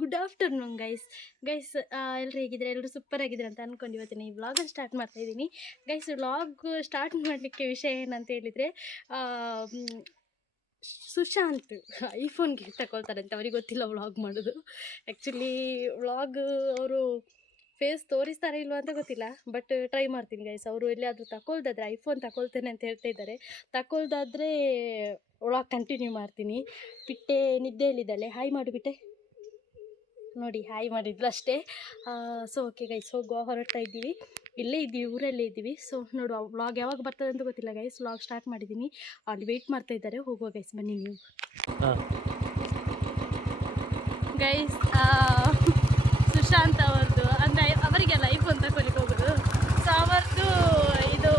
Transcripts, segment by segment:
Good afternoon guys ಎಲ್ಲರೂ ಹೇಗಿದ್ರೆ ಎಲ್ಲರೂ super ಆಗಿದ್ರೆ ಅಂತ ಅಂದ್ಕೊಂಡು ಇವತ್ತಿನ ಈ ವ್ಲಾಗನ್ನು ಸ್ಟಾರ್ಟ್ ಮಾಡ್ತಾ ಇದ್ದೀನಿ ಗೈಸ್. ವ್ಲಾಗ್ ಸ್ಟಾರ್ಟ್ ಮಾಡಲಿಕ್ಕೆ ವಿಷಯ ಏನಂತ ಹೇಳಿದರೆ, ಸುಶಾಂತ್ ಐಫೋನ್ಗೆ ತಗೊಳ್ತಾರಂತೆ, ಅವ್ರಿಗೆ ಗೊತ್ತಿಲ್ಲ ವ್ಲಾಗ್ ಮಾಡೋದು. ಆ್ಯಕ್ಚುಲಿ ವ್ಲಾಗ್ ಅವರು ಫೇಸ್ ತೋರಿಸ್ತಾರೆ ಇಲ್ವ ಅಂತ ಗೊತ್ತಿಲ್ಲ, ಬಟ್ ಟ್ರೈ ಮಾಡ್ತೀನಿ ಗೈಸ್. ಅವರು ಎಲ್ಲಿಯಾದರೂ ತಗೊಳ್ದಾದ್ರೆ ಐಫೋನ್ ತಗೊಳ್ತೇನೆ ಅಂತ ಹೇಳ್ತಾ ಇದ್ದಾರೆ. ತಗೊಳ್ದಾದ್ರೆ ವ್ಲಾಗ್ ಕಂಟಿನ್ಯೂ ಮಾಡ್ತೀನಿ. ಬಿಟ್ಟೆ ನಿದ್ದೆಯಲ್ಲಿದ್ದಾಳೆ. ಹಾಯ್ ಮಾಡಿಬಿಟ್ಟೆ ನೋಡಿ, ಹಾಯ್ ಮಾಡಿದ್ಲು ಅಷ್ಟೇ. ಸೊ ಓಕೆ ಗೈಸ್, ಹೊರಡ್ತಾ ಇದ್ದೀವಿ. ಇಲ್ಲೇ ಇದ್ದೀವಿ, ಊರಲ್ಲೇ ಇದ್ದೀವಿ. ಸೊ ನೋಡುವ ವ್ಲಾಗ್ ಯಾವಾಗ ಬರ್ತದೆ ಅಂತ ಗೊತ್ತಿಲ್ಲ ಗೈಸ್. ವ್ಲಾಗ್ ಸ್ಟಾರ್ಟ್ ಮಾಡಿದ್ದೀನಿ, ಅಲ್ಲಿ ವೆಯ್ಟ್ ಮಾಡ್ತಾ ಇದ್ದಾರೆ. ಹೋಗುವ ಗೈಸ್, ಬನ್ನಿ ನೀವು ಗೈಸ್. ಸುಶಾಂತ್ ಅವ್ರದ್ದು ಅಂದರೆ ಅವರಿಗೆಲ್ಲ ಐಫೋನ್ ತಗೊಳ್ಳಿಕ್ಕೆ ಹೋಗೋದು. ಸೊ ಅವ್ರದ್ದು ಇದು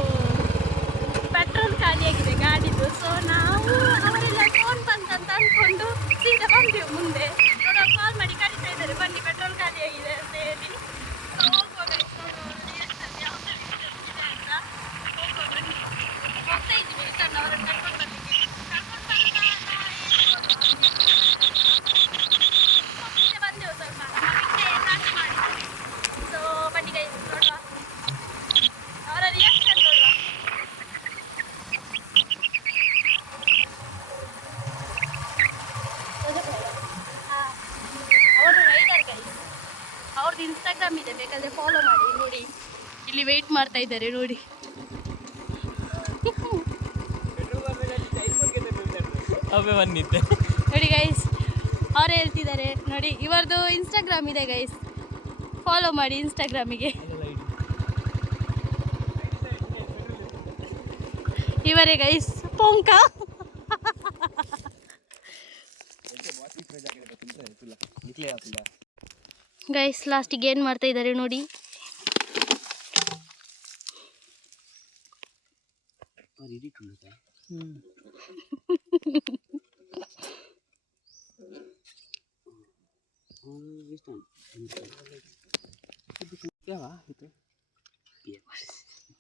ಪೆಟ್ರೋಲ್ ಖಾಲಿಯಾಗಿದೆ ಗಾಡಿದು. ಸೊ ನಾವು ಅವರೆಲ್ಲ ಫೋನ್ ಬಂತಂತ ಅಂದ್ಕೊಂಡು ಸೀದಾ ಬಂದೆವು ಮುಂದೆ. ನೋಡುವ ಕಾಲ್ ಮಾಡಿ ಕರೀತಾ ಇದ್ದಾರೆ, ಬನ್ನಿ ಪೆಟ್ರೋಲ್ ಖಾಲಿಯಾಗಿದೆ ಅಂತ ಹೇಳಿ. ಸೊ ಹೋಗುವ ಗೈಸ್, ಹೋಗ್ತಾ ಇದ್ದೀವಿ ರಿಟರ್ನ್ ಅವರನ್ನು ಕರ್ಕೊಂಡು ಬರ್ಲಿಕ್ಕೆ. ಬಂದೆವು ಸ್ವಲ್ಪ ನಾಟಿ ಮಾಡಿದ್ದಾರೆ. ಸೊ ಬನ್ನಿ ಗೈಸ್, ನೋಡುವ ಅವರ ರಿಯಾಕ್ಷನ್ ನೋಡುವ. ಅವರು ರೈಡರ್ ಗೈಸ್, ಅವ್ರದ್ದು ಇನ್ಸ್ಟಾಗ್ರಾಮ್ ಇದೆ, ಬೇಕಾದರೆ ಫಾಲೋ ಮಾಡಿ. ನೋಡಿ ಇಲ್ಲಿ ವೆಯ್ಟ್ ಮಾಡ್ತಾ ಇದ್ದಾರೆ ನೋಡಿ. ನೋಡಿ ಗೈಸ್, ಅವರೇ ಹೇಳ್ತಿದ್ದಾರೆ ನೋಡಿ, ಇವರದು ಇನ್ಸ್ಟಾಗ್ರಾಮ್ ಇದೆ ಗೈಸ್, ಫಾಲೋ ಮಾಡಿ ಇನ್ಸ್ಟಾಗ್ರಾಮಿಗೆ. ಇವರೇ ಗೈಸ್ ಪೊಂಕ. ಗೈಸ್ ಲಾಸ್ಟಿಗೆ ಏನು ಮಾಡ್ತಾ ಇದ್ದಾರೆ ನೋಡಿ.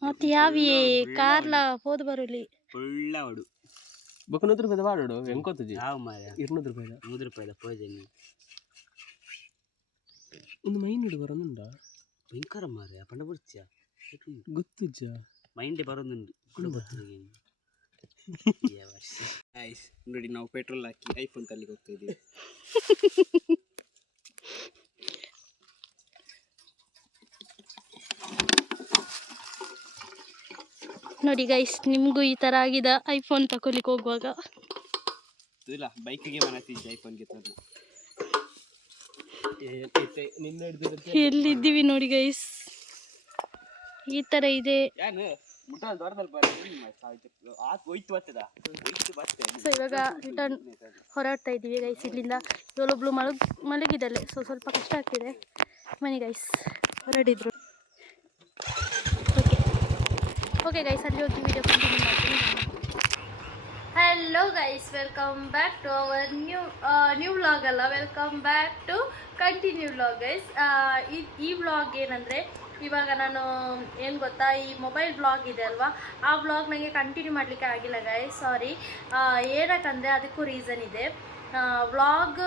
ಮತ್ತೆ ಯಾವಿಯೇ ಕಾರ್ಲ ಹೋದ್ ಬರಲಿ ಒಳ್ಳೆವಾಡು ₹100 ವಾಡೋಡು ಎಂಕೊತ್ತಜಿ ಯಾವ ಮಾರ ₹100 ಪೋಯ್ದೇನೆ ಒಂದು ಮೈಂಡ್ ಬರೋನುಂಡ ಭಯಂಕರ ಮಾರ ಪಂಡ ಬುರ್ಚಿಯ ಗೊತ್ತುಜ್ಜ ಮೈಂಡ್ ಬರೋದುಂಡು ಕೂಡ ಬರ್ತೀನಿ. ನೋಡಿ ನಾವು ಪೆಟ್ರೋಲ್ ಹಾಕಿ ಐಫೋನ್ ತಲ್ಲಿಗೆ ಹೋಗ್ತಾ ಇದ್ದೀವಿ. ನೋಡಿ ಗೈಸ್, ನಿಮಗೂ ಈ ಥರ ಆಗಿದೆ ಐಫೋನ್ ತಗೊಳ್ಳಿಕ್ಕೆ ಹೋಗುವಾಗ. ಇಲ್ಲ ಬೈಕಿಗೆ ಮನಸ್ಸಿದ್ದೆ ಐಫೋನ್ಗೆ ತಂದು ಎಲ್ಲಿದ್ದೀವಿ ನೋಡಿ ಗೈಸ್, ಈ ಥರ ಇದೆ. ಸೊ ಇವಾಗ ರಿಟರ್ನ್ ಹೊರಡ್ತಾ ಇದ್ದೀವಿ ಗೈಸ್ ಇಲ್ಲಿಂದ. ಇವಳೊಬ್ಳು ಮಲಗಿದ್ದಾಳೆ, ಸೊ ಸ್ವಲ್ಪ ಕಷ್ಟ ಆಗ್ತಿದೆ. ಮನೆ ಗೈಸ್ ಹೊರಡಿದ್ರು. ಓಕೆ ಗೈಸ್, ಅಲ್ಲಿ ಹೋಗಿ ವಿಡಿಯೋ ಕಂಟಿನ್ಯೂ ಮಾಡ್ತೀನಿ. Hello guys, welcome back to our new vlog ಅಲ್ಲ, welcome back to continue vlog guys. ಈ ವ್ಲಾಗ್ ಏನಂದರೆ, ಇವಾಗ ನಾನು ಏನು ಗೊತ್ತಾ, ಈ ಮೊಬೈಲ್ ವ್ಲಾಗ್ ಇದೆ ಅಲ್ವಾ, ಆ ವ್ಲಾಗ್ ನನಗೆ ಕಂಟಿನ್ಯೂ ಮಾಡಲಿಕ್ಕೆ ಆಗಿಲ್ಲ ಗೈಸ್, ಸಾರಿ. ಏನಕ್ಕಂದರೆ ಅದಕ್ಕೂ ರೀಸನ್ ಇದೆ. ವ್ಲಾಗ್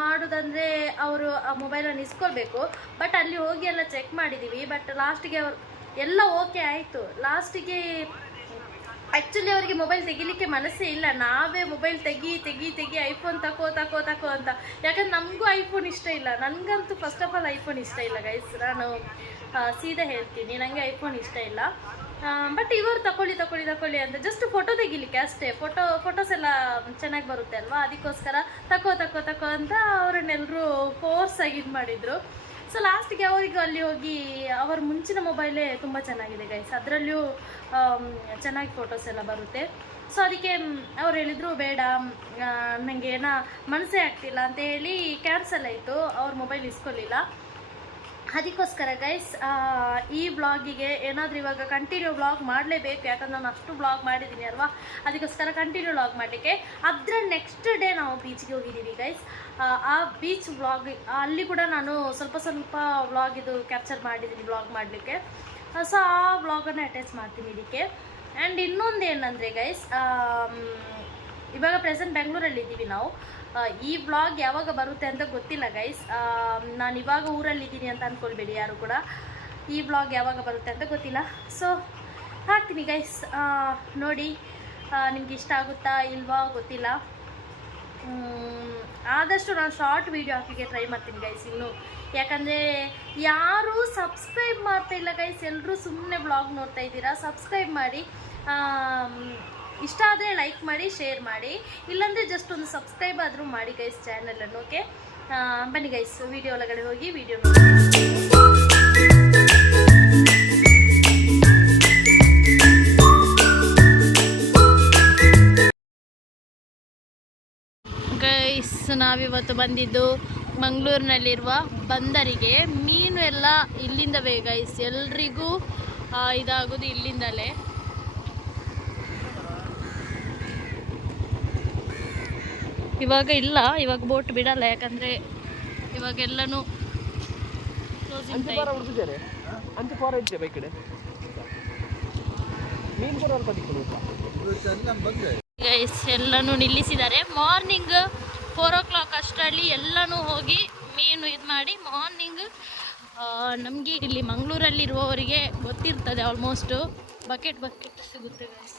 ಮಾಡೋದಂದರೆ ಅವರು ಆ ಮೊಬೈಲನ್ನು ಇಸ್ಕೊಳ್ಬೇಕು, ಬಟ್ ಅಲ್ಲಿ ಹೋಗಿ ಎಲ್ಲ ಚೆಕ್ ಮಾಡಿದ್ದೀವಿ. ಬಟ್ ಲಾಸ್ಟಿಗೆ ಅವರು ಎಲ್ಲ ಓಕೆ ಆಯಿತು. ಲಾಸ್ಟಿಗೆ ಆ್ಯಕ್ಚುಲಿ ಅವರಿಗೆ ಮೊಬೈಲ್ ತೆಗಿಲಿಕ್ಕೆ ಮನಸ್ಸೇ ಇಲ್ಲ. ನಾವೇ ಮೊಬೈಲ್ ತೆಗಿ ಐಫೋನ್ ತಕೋ ಅಂತ. ಯಾಕಂದ್ರೆ ನಮಗೂ ಐಫೋನ್ ಇಷ್ಟ ಇಲ್ಲ. ನನಗಂತೂ ಫಸ್ಟ್ ಆಫ್ ಆಲ್ ಐಫೋನ್ ಇಷ್ಟ ಇಲ್ಲ ಗೈಸ್, ನಾನು ಸೀದಾ ಹೇಳ್ತೀನಿ, ನನಗೆ ಐಫೋನ್ ಇಷ್ಟ ಇಲ್ಲ. ಬಟ್ ಇವರು ತಗೊಳ್ಳಿ ಅಂತ ಜಸ್ಟ್ ಫೋಟೋ ತೆಗಿಲಿಕ್ಕೆ ಅಷ್ಟೇ. ಫೋಟೋಸ್ ಎಲ್ಲ ಚೆನ್ನಾಗಿ ಬರುತ್ತೆ ಅಲ್ವಾ, ಅದಕ್ಕೋಸ್ಕರ ತಕೋ ಅಂತ ಅವರನ್ನೆಲ್ಲರೂ ಫೋರ್ಸಾಗಿ ಇದು ಮಾಡಿದರು. ಸೊ ಲಾಸ್ಟಿಗೆ ಅವರಿಗೂ ಅಲ್ಲಿ ಹೋಗಿ ಅವರ ಮುಂಚಿನ ಮೊಬೈಲೇ ತುಂಬ ಚೆನ್ನಾಗಿದೆ ಗೈಸ್, ಅದರಲ್ಲಿಯೂ ಚೆನ್ನಾಗಿ ಫೋಟೋಸ್ ಎಲ್ಲ ಬರುತ್ತೆ. ಸೊ ಅದಕ್ಕೆ ಅವ್ರು ಹೇಳಿದರು, ಬೇಡ ನನಗೆ ಏನೋ ಮನಸ್ಸೇ ಆಗ್ತಿಲ್ಲ ಅಂತ ಹೇಳಿ ಕ್ಯಾನ್ಸಲ್ ಆಯಿತು, ಅವ್ರ ಮೊಬೈಲ್ ಇಸ್ಕೊಳ್ಳಿಲ್ಲ. ಅದಕ್ಕೋಸ್ಕರ ಗೈಸ್ ಈ ವ್ಲಾಗಿಗೆ ಏನಾದರೂ ಇವಾಗ ಕಂಟಿನ್ಯೂ ವ್ಲಾಗ್ ಮಾಡಲೇಬೇಕು, ಯಾಕಂದ್ರೆ ನಾನು ಅಷ್ಟು ವ್ಲಾಗ್ ಮಾಡಿದ್ದೀನಿ ಅಲ್ವಾ, ಅದಕ್ಕೋಸ್ಕರ ಕಂಟಿನ್ಯೂ ವ್ಲಾಗ್ ಮಾಡಲಿಕ್ಕೆ. ಅದರ ನೆಕ್ಸ್ಟ್ ಡೇ ನಾವು ಬೀಚ್ಗೆ ಹೋಗಿದ್ದೀವಿ ಗೈಸ್. ಆ ಬೀಚ್ ವ್ಲಾಗ್ ಅಲ್ಲಿ ಕೂಡ ನಾನು ಸ್ವಲ್ಪ ವ್ಲಾಗ್ ಇದು ಕ್ಯಾಪ್ಚರ್ ಮಾಡಿದ್ದೀನಿ ವ್ಲಾಗ್ ಮಾಡಲಿಕ್ಕೆ. ಸೊ ಆ ವ್ಲಾಗನ್ನು ಅಟ್ಯಾಚ್ ಮಾಡ್ತೀನಿ ಇದಕ್ಕೆ. ಆ್ಯಂಡ್ ಇನ್ನೊಂದು ಏನಂದರೆ ಗೈಸ್, ಇವಾಗ ಪ್ರೆಸೆಂಟ್ ಬೆಂಗಳೂರಲ್ಲಿ ಇದ್ದೀವಿ ನಾವು. ಈ ವ್ಲಾಗ್ ಯಾವಾಗ ಬರುತ್ತೆ ಅಂತ ಗೊತ್ತಿಲ್ಲ ಗೈಸ್. ನಾನು ಇವಾಗ ಊರಲ್ಲಿದ್ದೀನಿ ಅಂತ ಅಂದ್ಕೊಳ್ಬೇಡಿ ಯಾರು ಕೂಡ. ಈ ವ್ಲಾಗ್ ಯಾವಾಗ ಬರುತ್ತೆ ಅಂತ ಗೊತ್ತಿಲ್ಲ. ಸೊ ಹಾಕ್ತೀನಿ ಗೈಸ್, ನೋಡಿ. ನಿಮ್ಗೆ ಇಷ್ಟ ಆಗುತ್ತಾ ಇಲ್ವಾ ಗೊತ್ತಿಲ್ಲ. ಆದಷ್ಟು ನಾನು ಶಾರ್ಟ್ ವೀಡಿಯೋ ಹಾಕಲಿಕ್ಕೆ ಟ್ರೈ ಮಾಡ್ತೀನಿ ಗೈಸ್ ಇನ್ನು. ಯಾಕಂದರೆ ಯಾರೂ ಸಬ್ಸ್ಕ್ರೈಬ್ ಮಾಡ್ತಾ ಇಲ್ಲ ಗೈಸ್. ಎಲ್ಲರೂ ಸುಮ್ಮನೆ ವ್ಲಾಗ್ ನೋಡ್ತಾ ಇದ್ದೀರಾ. ಸಬ್ಸ್ಕ್ರೈಬ್ ಮಾಡಿ, ಇಷ್ಟ ಆದರೆ ಲೈಕ್ ಮಾಡಿ, ಶೇರ್ ಮಾಡಿ. ಇಲ್ಲಾಂದರೆ ಜಸ್ಟ್ ಒಂದು ಸಬ್ಸ್ಕ್ರೈಬ್ ಆದರೂ ಮಾಡಿ ಗೈಸ್ ಚಾನಲನ್ನು. ಓಕೆ, ಬನ್ನಿ ಗೈಸ್ ವಿಡಿಯೋ ಒಳಗಡೆ ಹೋಗಿ ವಿಡಿಯೋ ನೋಡಿ. ಗೈಸ್ ನಾವಿವತ್ತು ಬಂದಿದ್ದು ಮಂಗಳೂರಿನಲ್ಲಿರುವ ಬಂದರಿಗೆ. ಮೀನು ಎಲ್ಲ ಇಲ್ಲಿಂದವೇ ಗೈಸ್. ಎಲ್ರಿಗೂ ಇದಾಗೋದು ಇಲ್ಲಿಂದಲೇ. ಇವಾಗ ಇಲ್ಲ, ಇವಾಗ ಬೋಟ್ ಬಿಡಲ್ಲ. ಯಾಕಂದರೆ ಇವಾಗೆಲ್ಲನೂ ಕ್ಲೋಸಿಂಗ್ ಗೈಸ್. ಎಲ್ಲನೂ ನಿಲ್ಲಿಸಿದ್ದಾರೆ. ಮಾರ್ನಿಂಗ್ 4 o'clock ಅಷ್ಟರಲ್ಲಿ ಎಲ್ಲನೂ ಹೋಗಿ ಮೀನು ಇದು ಮಾಡಿ ಮಾರ್ನಿಂಗ್ ನಮಗೆ ಇಲ್ಲಿ ಮಂಗಳೂರಲ್ಲಿರುವವರಿಗೆ ಗೊತ್ತಿರ್ತದೆ ಆಲ್ಮೋಸ್ಟು ಬಕೆಟ್ ಸಿಗುತ್ತೆ ಗೈಸ್.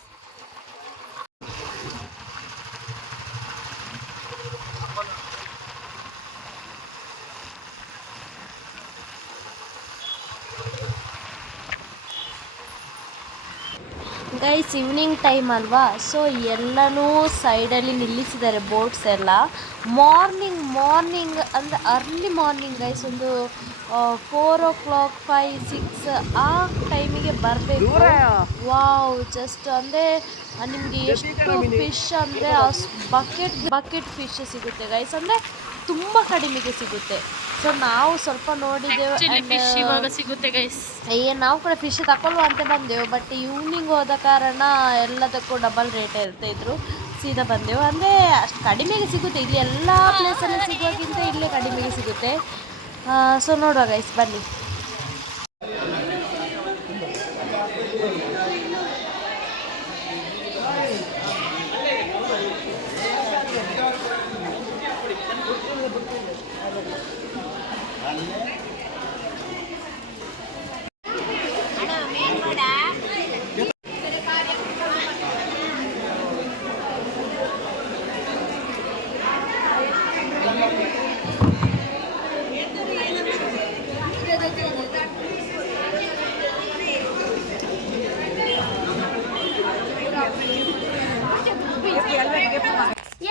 ಗೈಸ್ ಈವ್ನಿಂಗ್ ಟೈಮ್ ಅಲ್ವಾ, ಸೊ ಎಲ್ಲನೂ ಸೈಡಲ್ಲಿ ನಿಲ್ಲಿಸಿದ್ದಾರೆ ಬೋಟ್ಸ್ ಎಲ್ಲ. ಮಾರ್ನಿಂಗ್ ಅಂದರೆ ಅರ್ಲಿ ಮಾರ್ನಿಂಗ್ ಗೈಸ್, ಒಂದು 4 o'clock 5, 6 ಆ ಟೈಮಿಗೆ ಬರಬೇಕು. ವಾವ್, ಜಸ್ಟ್ ಅಂದರೆ ನಿಮಗೆ ಎಷ್ಟು ಫಿಶ್ ಅಂದರೆ ಬಕೆಟ್ ಫಿಶ್ ಸಿಗುತ್ತೆ ಗೈಸ್. ಅಂದರೆ ತುಂಬ ಕಡಿಮೆಗೆ ಸಿಗುತ್ತೆ. ಸೊ ನಾವು ಸ್ವಲ್ಪ ನೋಡಿದೆವು, ಫಿಶ್ ಇವಾಗ ಸಿಗುತ್ತೆ ಗೈಸ್. ನಾವು ಕೂಡ ಫಿಶ್ ತಗೊಳ್ಳುವ ಅಂತ ಬಂದೆವು. ಬಟ್ ಈವ್ನಿಂಗ್ ಹೋದ ಕಾರಣ ಎಲ್ಲದಕ್ಕೂ ಡಬಲ್ ರೇಟ್ ಇರ್ತಾಯಿದ್ರು. ಸೀದಾ ಬಂದೆವು. ಅಂದರೆ ಅಷ್ಟು ಕಡಿಮೆಗೆ ಸಿಗುತ್ತೆ ಇಲ್ಲಿ. ಎಲ್ಲ ಪ್ಲೇಸಲ್ಲಿ ಸಿಗೋಕ್ಕಿಂತ ಇಲ್ಲೇ ಕಡಿಮೆಗೆ ಸಿಗುತ್ತೆ. ಸೊ ನೋಡುವ ಗೈಸ್, ಬನ್ನಿ.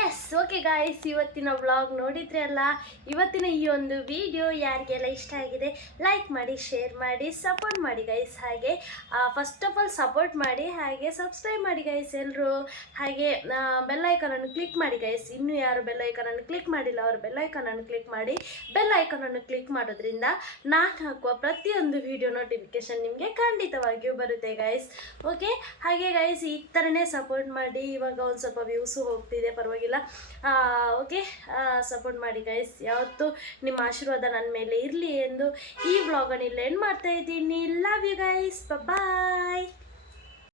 ಎಸ್, ಓಕೆ ಗಾಯ್ಸ್, ಇವತ್ತಿನ ವ್ಲಾಗ್ ನೋಡಿದ್ರೆ ಅಲ್ಲ. ಇವತ್ತಿನ ಈ ಒಂದು ವಿಡಿಯೋ ಯಾರಿಗೆಲ್ಲ ಇಷ್ಟ ಆಗಿದೆ ಲೈಕ್ ಮಾಡಿ, ಶೇರ್ ಮಾಡಿ, ಸಪೋರ್ಟ್ ಮಾಡಿ ಗೈಸ್. ಹಾಗೆ ಫಸ್ಟ್ ಆಫ್ ಆಲ್ ಸಪೋರ್ಟ್ ಮಾಡಿ, ಹಾಗೆ ಸಬ್ಸ್ಕ್ರೈಬ್ ಮಾಡಿ ಗೈಸ್ ಎಲ್ಲರೂ. ಹಾಗೆ ಬೆಲ್ ಐಕಾನನ್ನು ಕ್ಲಿಕ್ ಮಾಡಿ ಗೈಸ್. ಇನ್ನೂ ಯಾರು ಬೆಲ್ ಐಕಾನನ್ನು ಕ್ಲಿಕ್ ಮಾಡಿಲ್ಲ ಅವರು ಬೆಲ್ ಐಕಾನನ್ನು ಕ್ಲಿಕ್ ಮಾಡಿ. ಬೆಲ್ ಐಕಾನನ್ನು ಕ್ಲಿಕ್ ಮಾಡೋದ್ರಿಂದ ನಾನು ಹಾಕುವ ಪ್ರತಿಯೊಂದು ವಿಡಿಯೋ ನೋಟಿಫಿಕೇಶನ್ ನಿಮಗೆ ಖಂಡಿತವಾಗಿಯೂ ಬರುತ್ತೆ ಗೈಸ್. ಓಕೆ, ಹಾಗೆ ಗೈಸ್ ಈ ಥರನೇ ಸಪೋರ್ಟ್ ಮಾಡಿ. ಇವಾಗ ಒಂದು ಸ್ವಲ್ಪ ವ್ಯೂಸು ಹೋಗ್ತಿದೆ, ಪರವಾಗಿಲ್ಲ. ಓಕೆ, ಸಪೋರ್ಟ್ ಮಾಡಿ ಗೈಸ್. ಯಾವತ್ತೂ ನಿಮ್ಮ ಆಶೀರ್ವಾದ ನನ್ನ ಮೇಲೆ ಇರಲಿ ಎಂದು ಈ ವ್ಲಾಗನ್ನು ಇಲ್ಲಿ ಎಂಡ್ ಮಾಡ್ತಾ ಇದ್ದೀನಿ. Love you guys, bye.